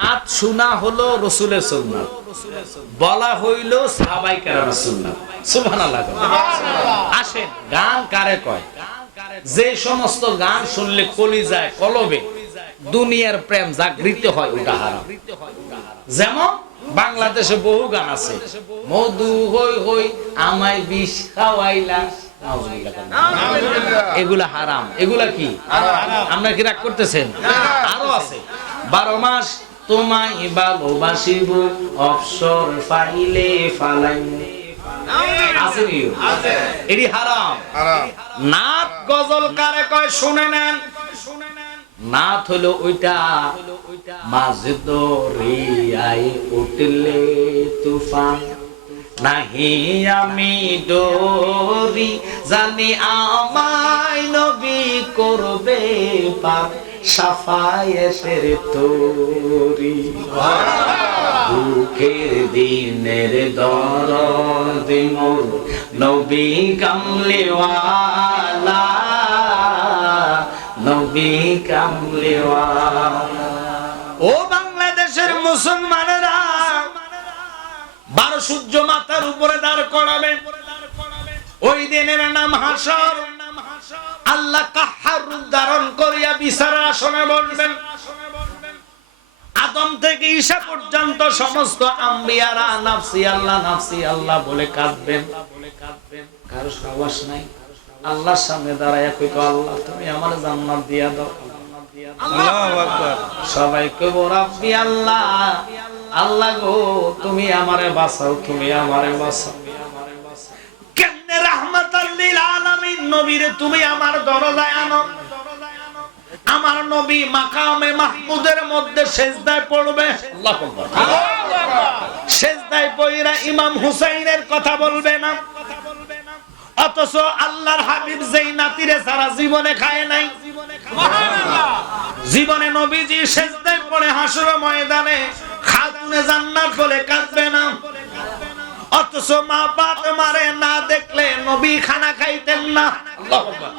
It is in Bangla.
নাত শোনা হলো রাসূলের সুন্নাত, বলা হইল সাহাবায়ে কেরামের সুন্নাত। সুবহানাল্লাহ। আসেন, গান কারে কয়? যে সমস্ত গান শুনলে কলিজায় কলবে দুনিয়ার প্রেম জাগৃত হয়, ওটা হারাম। যেমন বাংলাদেশে বহু গান আছে, মধু হই হই আমায় বিষ খাওয়াইলা, এগুলা হারাম। এগুলা কি আপনারা কি রাগ করতেছেন? আরো আছে, 12 মাস তোমায় ভালোবাসিব অবসর পাইলে ফালাই, আছে কি? এটি হারাম। নাত গজল কারে কয় শুনে নেন। নাত হলো ওইটা, মাঝে দরিয়ায় উঠলে তুফান, নাহি আমি ডরি জানি আমায় নবী করবে পার, সাফায়েতের তরি, দুঃখের দিনের দরদ মোর নবী কামলিওয়ালা, নবী কামলিওয়ালা। ও বাংলাদেশের মুসলমানেরা, 12 সূর্য মাথার উপরে দাঁড় করাবেন, ওই দিনের নাম হাসর। আল্লাহ কাহার রূপ ধারণ করিয়া বিচারের আসনে বসবেন। আদম থেকে ঈসা পর্যন্ত সমস্ত আম্বিয়ারা নাফসি আল্লাহ নাফসি আল্লাহ বলে কাঁদবেন। কারো সাহস নাই আল্লাহর সামনে দাঁড়ায় কইতো, আল্লাহ তুমি আমার জান্নাত দিয়া দাও। আল্লাহু আকবার। সবাই কইব রাব্বি আল্লাহ, আল্লাহ গো তুমি আমারে বাঁচাও, তুমি আমারে বাঁচাও। কেমনে রাহমাতাল লিল আলামিন নবীরে তুমি আমার দরজায় আনো। আমার নবী মাকামে মাহমুদের মধ্যে সিজদায় পড়বে, আল্লাহু আকবার, সিজদায় পড়া ইমাম হুসাইনের কথা বলবে না। অথচ আল্লাহর হাবিব যেই নাতিরে সারা জীবনে খায় নাই, জীবনে নবীজি সিজদায় পড়ে হাসর ময়দানে খাতুনে জান্নাত বলে কাঁদবে না। অথচ মা বাপ মারে না দেখলে নবী খানা খাইতেন না। আল্লাহু আকবার।